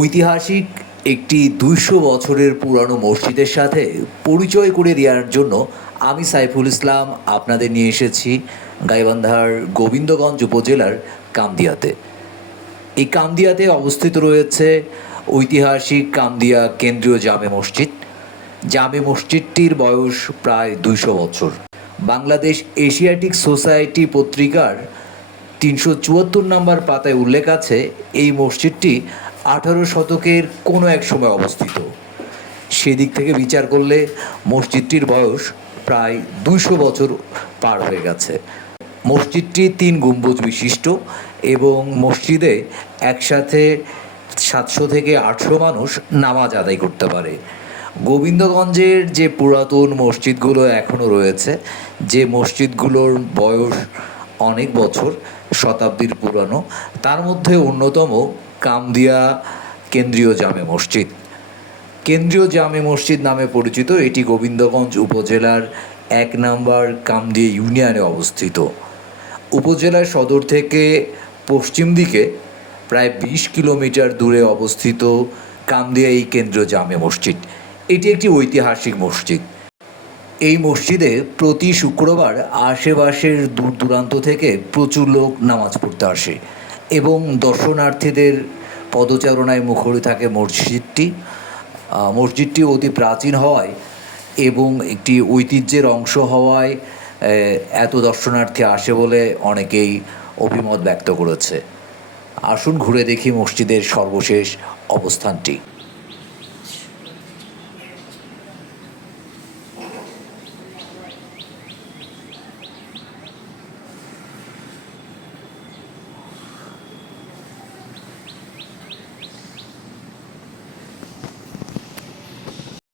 ঐতিহাসিক একটি দুইশো বছরের পুরানো মসজিদের সাথে পরিচয় করে দেওয়ার জন্য আমি সাইফুল ইসলাম আপনাদের নিয়ে এসেছি গাইবান্ধার গোবিন্দগঞ্জ উপজেলার কামদিয়াতে। এই কামদিয়াতে অবস্থিত রয়েছে ঐতিহাসিক কামদিয়া কেন্দ্রীয় জামে মসজিদ। জামে মসজিদটির বয়স প্রায় দুইশো বছর। বাংলাদেশ এশিয়াটিক সোসাইটি পত্রিকার তিনশো চুয়াত্তর নম্বর পাতায় উল্লেখ আছে, এই মসজিদটি আঠারো শতকের কোনো এক সময় অবস্থিত। সেদিক থেকে বিচার করলে মসজিদটির বয়স প্রায় দুইশো বছর পার হয়ে গেছে। মসজিদটি তিন গম্বুজ বিশিষ্ট এবং মসজিদে একসাথে সাতশো থেকে আটশো মানুষ নামাজ আদায় করতে পারে। গোবিন্দগঞ্জের যে পুরাতন মসজিদগুলো এখনও রয়েছে, যে মসজিদগুলোর বয়স অনেক বছর, শতাব্দীর পুরানো, তার মধ্যে অন্যতম কামদিয়া কেন্দ্রীয় জামে মসজিদ। কেন্দ্রীয় জামে মসজিদ নামে পরিচিত, এটি গোবিন্দগঞ্জ উপজেলার এক নম্বর কামদিয়া ইউনিয়নে অবস্থিত। উপজেলার সদর থেকে পশ্চিম দিকে প্রায় বিশ কিলোমিটার দূরে অবস্থিত কামদিয়া এই কেন্দ্রীয় জামে মসজিদ। এটি একটি ঐতিহাসিক মসজিদ। এই মসজিদে প্রতি শুক্রবার আশেপাশের দূর দূরান্ত থেকে প্রচুর লোক নামাজ পড়তে আসে। এবং দর্শনার্থীদের পদচারণায় মুখরিত থাকে মসজিদটি। মসজিদটি অতি প্রাচীন হওয়ায় এবং একটি ঐতিহ্যের অংশ হওয়ায় এত দর্শনার্থী আসে বলে অনেকেই অভিমত ব্যক্ত করেছে। আসুন ঘুরে দেখি মসজিদের সর্বশেষ অবস্থানটি।